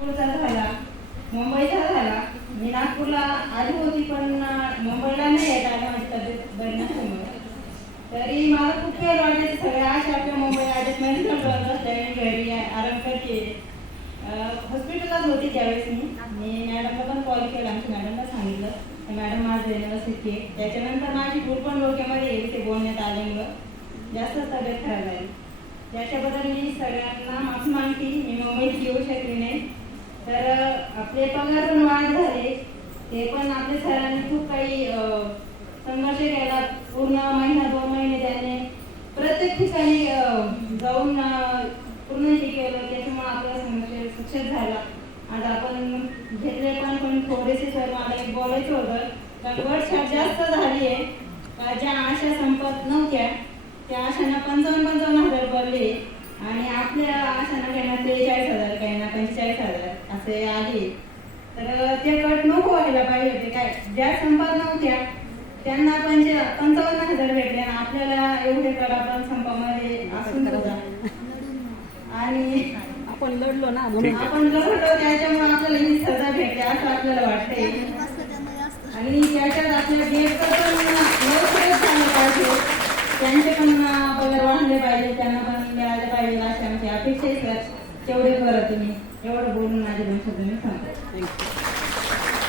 नागपूरचा झाला. मुंबईचा झाला. मी नागपूरला आली होती पण मुंबईला नाही येत आलं माझी तब्येत बरी नसल्यामुळे. तरी मला खूप वेळ वाटायचं. सगळ्या आशा आपल्या मुंबई आधीच मेडिकल बसल्या घरी आराम करते. हॉस्पिटललाच होती त्यावेळेस मी. मी मॅडमला पण कॉल केला. आमच्या मॅडमला सांगितलं. तर मॅडम माझं व्यवस्थित आहे. त्याच्यानंतर माझी भूल पण डोक्यामध्ये येईल ते बोलण्यात आल्यामुळं. जास्त तब्येत खराब झाली. त्याच्याबद्दल मी सगळ्यांना माफी मागते. मी मुंबईत येऊ आपले पगार पण वाढ झाले. ते पण आपल्या सरांनी खूप काही संघर्ष केला. पूर्ण महिना दोन महिने त्याने प्रत्येक ठिकाणी जाऊन पूर्ण हे केलं. त्याच्यामुळे आपला संघर्ष सक्सेस झाला. आज आपण घेतले पण पण थोडेसे सर मला एक बोलायचं होतं कारण वर्षात जास्त झाली आहे ज्या आशा संपत नव्हत्या त्या आशांना पंचावन्न पंचावन्न हजार भरले. आणि आपल्या आशांना घेण्यात त्रेचाळीस हजार पंचेचाळीस हजार असे आले तर ते कट नको व्हायला पाहिजे होते. काय? ज्या संपात नव्हत्या त्यांना पंच पंचावन्न हजार भेटले आणि आपल्याला एवढे कट आपण संपामध्ये असून सुद्धा. आणि आपण लढलो ना. आपण लढलो त्याच्यामुळे आपल्याला ही सजा भेटते असं आपल्याला वाटतंय. आणि त्याच्यात आपल्या गेट पण झालं पाहिजे. त्यांचे पण पगार वाढले पाहिजे त्यांना पण मिळाले पाहिजे अशी आमची अपेक्षा आहे सर तेवढे करा तुम्ही. एवढं बोलून माझे दोन शब्द मी सांगतो Thank you.